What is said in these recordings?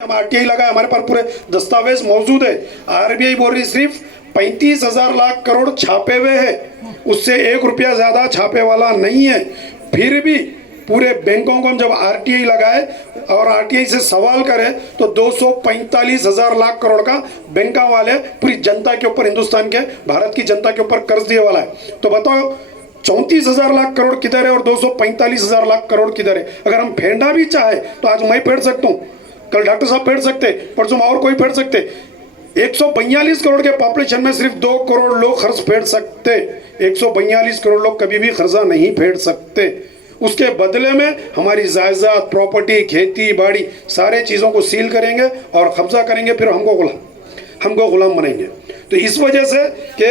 हम आरटीआई लगाए, हमारे पास पूरे दस्तावेज मौजूद है। आरबीआई बोल रही सिर्फ 35,000 लाख करोड़ छापे हुए हैं, उससे 1 रुपया ज्यादा छापे वाला नहीं है। फिर भी पूरे बैंकों को हम जब आरटीआई लगाए और आरटीआई से सवाल करें तो 245,000 लाख करोड़ का बैंका वाले पूरी जनता के ऊपर, हिंदुस्तान के, भारत की जनता के ऊपर कर्ज दिए वाला है। तो बताओ 34,000 लाख करोड़ किधर है और 245,000 लाख करोड़ किधर है? अगर हम फेंटना भी चाहे तो आज मैं फेंट सकता हूँ, कल डॉक्टर साहब फेंट सकते, परसों और कोई फेंट सकते। 142 करोड़ के पॉपुलेशन में सिर्फ 2 करोड़ लोग खर्च फेंट सकते। 142 करोड़ लोग कभी भी कर्जा नहीं फेंट सकते। उसके बदले में हमारी जायदाद, प्रॉपर्टी, खेती बाड़ी, सारे चीज़ों को सील करेंगे और कब्जा करेंगे, फिर हमको गुलाम बनाएंगे। तो इस वजह से कि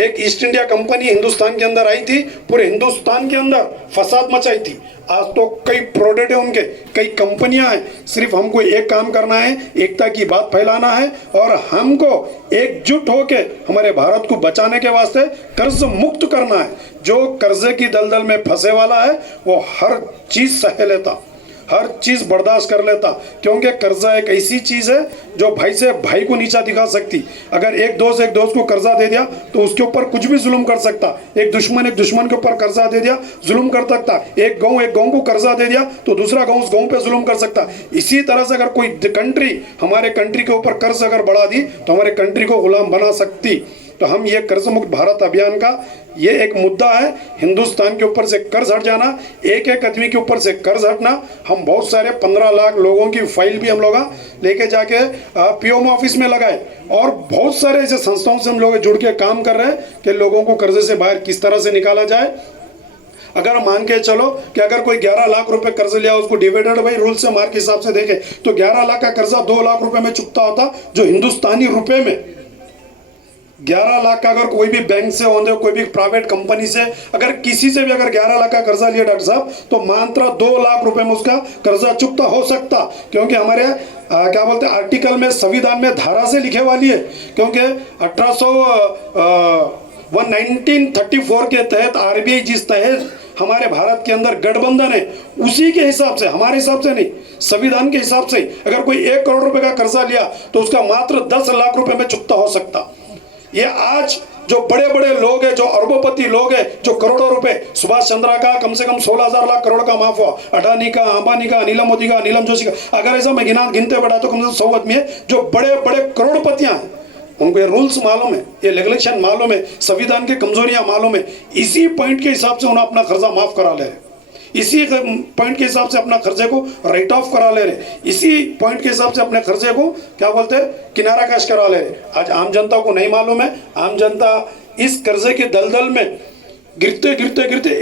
एक ईस्ट इंडिया कंपनी हिंदुस्तान के अंदर आई थी, पूरे हिंदुस्तान के अंदर फसाद मचाई थी। आज तो कई प्रोडक्ट है उनके, कई कंपनियां हैं। सिर्फ हमको एक काम करना है, एकता की बात फैलाना है और हमको एकजुट होके हमारे भारत को बचाने के वास्ते कर्ज मुक्त करना है। जो कर्जे की दलदल में फंसे वाला है वो हर चीज सह लेता, हर चीज बर्दाश्त कर लेता, क्योंकि कर्जा एक ऐसी चीज है जो भाई से भाई को नीचा दिखा सकती। अगर एक दोस्त को कर्जा दे दिया तो उसके ऊपर कुछ भी जुल्म कर सकता। एक दुश्मन के ऊपर कर्जा दे दिया, जुल्म कर सकता। एक गांव को कर्जा दे दिया तो दूसरा गांव उस गांव पे जुल्म कर सकता। इसी तरह से अगर कोई कंट्री हमारे कंट्री के ऊपर कर्ज अगर बढ़ा दी तो हमारे कंट्री को गुलाम बना सकती। तो हम ये कर्ज मुक्त भारत अभियान का ये एक मुद्दा है, हिंदुस्तान के ऊपर से कर्ज हट जाना, एक एक आदमी के ऊपर से कर्ज हटना। हम बहुत सारे 15 लाख लोगों की फाइल भी हम लोग लेके जाके पीओम ऑफिस में लगाए और बहुत सारे ऐसे संस्थाओं से हम लोग जुड़ के काम कर रहे हैं कि लोगों को कर्जे से बाहर किस तरह से निकाला जाए। अगर मान के चलो कि अगर कोई 11 लाख रुपए कर्ज लिया, उसको डिवाइडेड बाई रूल से मार्क के हिसाब से देखे तो 11 लाख का कर्जा 2 लाख रुपए में चुकता होता, जो हिंदुस्तानी रुपए में 11 लाख का अगर कोई भी बैंक से हो, कोई भी प्राइवेट कंपनी से, अगर किसी से भी अगर 11 लाख का कर्जा लिया डॉक्टर साहब, तो मात्र 2 लाख रुपए में उसका कर्जा चुकता हो सकता। क्योंकि हमारे क्या बोलते हैं आर्टिकल में, संविधान में धारा से लिखे वाली है। क्योंकि 1934 के तहत आरबीआई जिस तहत हमारे भारत के अंदर गठबंधन है, उसी के हिसाब से, हमारे हिसाब से नहीं, संविधान के हिसाब से अगर कोई 1 करोड़ रुपए का कर्जा लिया तो उसका मात्र 10 लाख रुपए में चुकता हो सकता। ये आज जो बड़े बड़े लोग हैं, जो अरबोपति लोग हैं, जो करोड़ों रुपए, सुभाष चंद्रा का कम से कम 16,000 लाख करोड़ का माफ हुआ, अडानी का, अंबानी का, नीलम मोदी का, नीलम जोशी का, अगर ऐसा मैं गिनते बढ़ा तो कम से कम 100 आदमी है जो बड़े बड़े करोड़पतियां हैं। उनको ये रूल्स मालूम है, ये रेगुलेशन मालूम है, संविधान की कमजोरियां मालूम है। इसी पॉइंट के हिसाब से उन्हें अपना कर्जा माफ करा ले रहे, इसी पॉइंट के हिसाब से अपना खर्चे को राइट ऑफ करा ले रहे, इसी पॉइंट के हिसाब से अपने खर्चे को क्या बोलते हैं किनारा कश करा ले रहे। आज आम जनता को नहीं मालूम है। आम जनता इस कर्जे के दलदल में गिरते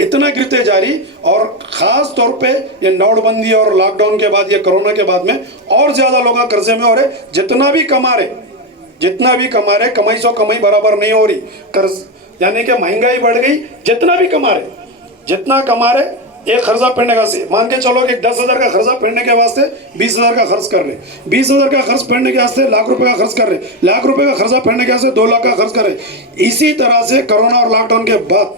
इतना गिरते जा रही, और खास तौर पे ये नोटबंदी और लॉकडाउन के बाद, ये कोरोना के बाद में और ज्यादा लोग कर्जे में हो रहे। जितना भी कमा रहे कमाई सो कमाई बराबर नहीं हो रही। कर्ज यानी कि महंगाई बढ़ गई। जितना कमा रहे एक खर्चा फेरने का से मान के चलो कि 10,000 का खर्चा फेरने के वास्ते 20,000 का खर्च कर रहे, 20,000 का खर्च फेरने के वास्ते लाख रुपए का खर्च कर रहे, लाख रुपए का खर्चा फेरने के वास्ते 2 लाख का खर्च कर रहे। इसी तरह से कोरोना और लॉकडाउन के बाद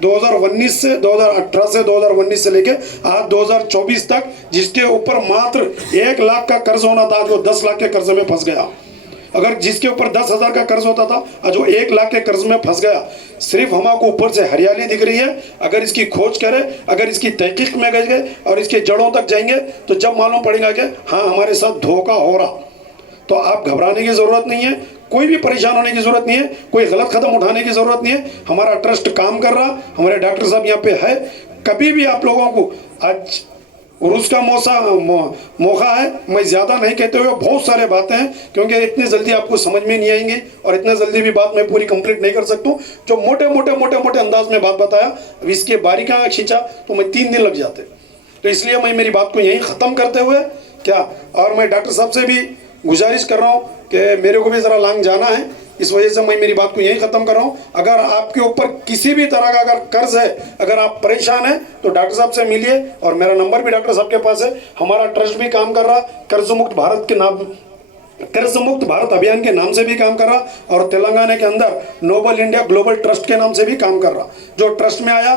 2018 से 2019 से लेके आज 2024 तक जिसके ऊपर मात्र 1 लाख का कर्ज होना था, आज वो 10 लाख के कर्ज में फंस गया। अगर जिसके ऊपर 10,000 का कर्ज होता था, आज वो 1 लाख के कर्ज में फंस गया। सिर्फ हमको ऊपर से हरियाली दिख रही है। अगर इसकी खोज करें, अगर इसकी तहकीक में गए और इसके जड़ों तक जाएंगे तो जब मालूम पड़ेगा कि हाँ हमारे साथ धोखा हो रहा। तो आप घबराने की जरूरत नहीं है, कोई भी परेशान होने की जरूरत नहीं है, कोई गलत कदम उठाने की जरूरत नहीं है। हमारा ट्रस्ट काम कर रहा, हमारे डॉक्टर साहब यहाँ पे है। कभी भी आप लोगों को आज उर्स का मौका है। मैं ज्यादा नहीं कहते हुए बहुत सारे बातें हैं, क्योंकि इतनी जल्दी आपको समझ में नहीं आएंगी और इतने जल्दी भी बात मैं पूरी कंप्लीट नहीं कर सकता हूँ। जो मोटे अंदाज में बात बताया, अब इसके बारीकियां खींचा तो मैं 3 दिन लग जाते। तो इसलिए मैं मेरी बात को यहीं खत्म करते हुए क्या, और मैं डॉक्टर साहब से भी गुजारिश कर रहा हूँ कि मेरे को भी जरा लांग जाना है, इस वजह से मैं मेरी बात को यहीं खत्म कर रहा हूँ। अगर आपके ऊपर किसी भी तरह का अगर कर्ज है, अगर आप परेशान हैं तो डॉक्टर साहब से मिलिए, और मेरा नंबर भी डॉक्टर साहब के पास है। हमारा ट्रस्ट भी काम कर रहा, कर्ज मुक्त भारत अभियान के नाम से भी काम कर रहा, और तेलंगाना के अंदर नोबल इंडिया ग्लोबल ट्रस्ट के नाम से भी काम कर रहा। जो ट्रस्ट में आया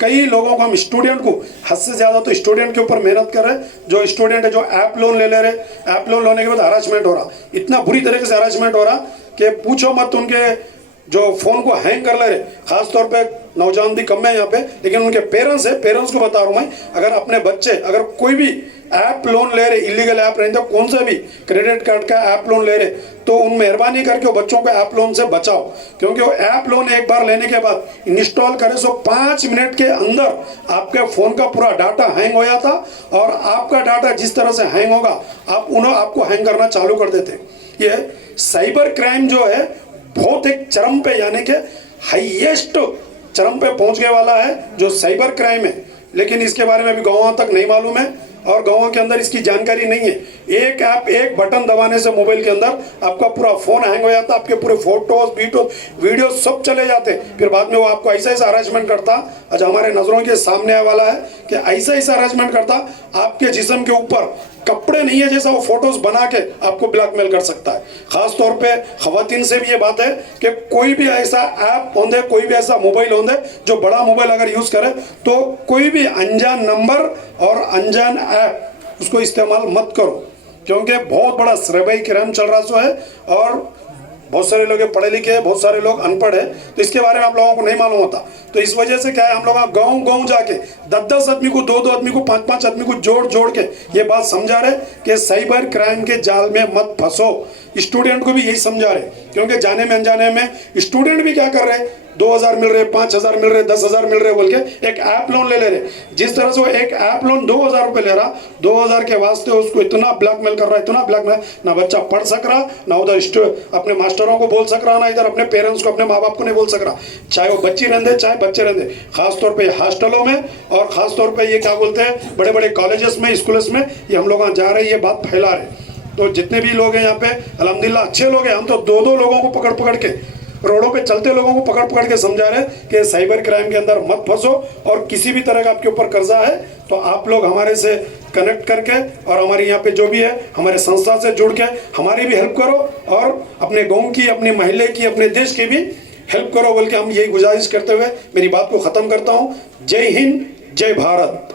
कई लोगों को, हम स्टूडेंट को, हद से ज़्यादा तो स्टूडेंट के ऊपर मेहनत कर रहे हैं। जो स्टूडेंट है जो ऐप लोन ले रहे, ऐप लोन लेने के बाद हरासमेंट हो रहा, इतना बुरी तरीके से हरासमेंट हो रहा कि पूछो मत। उनके जो फ़ोन को हैंग कर ले रहे, खास तौर पे नौजवान भी कम है यहाँ पे, लेकिन उनके पेरेंट्स है, पेरेंट्स को बता रहा हूँ मैं, अगर अपने बच्चे अगर कोई भी ऐप लोन ले रहे, इलीगल ऐप रहते, कौन सा भी क्रेडिट कार्ड का ऐप लोन ले रहे, तो उन मेहरबानी करके वो बच्चों को ऐप लोन से बचाओ। क्योंकि वो ऐप लोन एक बार लेने के बाद इंस्टॉल करें सो 5 मिनट के अंदर आपके फ़ोन का पूरा डाटा हैंग हो जाता, और आपका डाटा जिस तरह से हैंग होगा आपको हैंग करना चालू कर देते। ये साइबर क्राइम जो है बहुत एक चरम पे, यानी कि हाईएस्ट चरम पे पहुंचने वाला है जो साइबर क्राइम है। लेकिन इसके बारे में अभी गाँव तक नहीं मालूम है, और गाँव के अंदर इसकी जानकारी नहीं है। एक ऐप, एक बटन दबाने से मोबाइल के अंदर आपका पूरा फोन हैंग हो जाता, आपके पूरे फोटोज वीडियो सब चले जाते। फिर बाद में वो आपको ऐसा ऐसा हरासमेंट करता, आज हमारे नजरों के सामने आने वाला है कि ऐसा ऐसा हरासमेंट करता, आपके जिस्म के ऊपर कपड़े नहीं है जैसा वो फोटोज बना के आपको ब्लैकमेल कर सकता है। खास तौर पे खवातीन से भी ये बात है कि कोई भी ऐसा ऐप होंदे, कोई भी ऐसा मोबाइल होंदे जो बड़ा मोबाइल अगर यूज करे, तो कोई भी अनजान नंबर और अनजान ऐप उसको इस्तेमाल मत करो, क्योंकि बहुत बड़ा साइबर क्राइम चल रहा सो है। और बहुत सारे लोग पढ़े लिखे हैं, बहुत सारे लोग अनपढ़ है, तो इसके बारे में आप लोगों को नहीं मालूम होता। तो इस वजह से क्या है, हम लोग गांव गांव जाके 10-10 आदमी को, 2-2 आदमी को, 5-5 आदमी को जोड़ के ये बात समझा रहे कि साइबर क्राइम के जाल में मत फंसो। स्टूडेंट को भी यही समझा रहे, क्योंकि जाने में अनजाने में स्टूडेंट भी क्या कर रहे हैं, 2000 मिल रहे, 5000 मिल रहे, 10,000 मिल रहे बोल के एक ऐप लोन ले रहे। जिस तरह से वो एक ऐप लोन 2000 रुपये ले रहा, 2000 के वास्ते उसको इतना ब्लैकमेल कर रहा, इतना ब्लैकमेल, ना बच्चा पढ़ सक रहा, ना उधर अपने मास्टरों को बोल सक रहा, ना इधर अपने पेरेंट्स को, अपने माँ बाप को नहीं बोल सक रहा, चाहे वो बच्ची रहते चाहे बच्चे रहते। खासतौर पर हॉस्टलों में, और खासतौर पर ये क्या बोलते हैं, बड़े बड़े कॉलेजेस में, स्कूल्स में, ये हम लोग जा रहे, ये बात फैला रहे। तो जितने भी लोग हैं यहाँ पे अल्हम्दुलिल्लाह अच्छे लोग हैं, हम तो 2-2 लोगों को पकड़ के, रोडों पे चलते लोगों को पकड़ के समझा रहे कि साइबर क्राइम के अंदर मत फंसो, और किसी भी तरह का आपके ऊपर कर्जा है तो आप लोग हमारे से कनेक्ट करके, और हमारे यहाँ पे जो भी है हमारे संस्था से जुड़ के हमारी भी हेल्प करो, और अपने गाँव की, अपने महल्ले की, अपने देश की भी हेल्प करो बोल के हम यही गुजारिश करते हुए मेरी बात को ख़त्म करता हूँ। जय हिंद, जय भारत।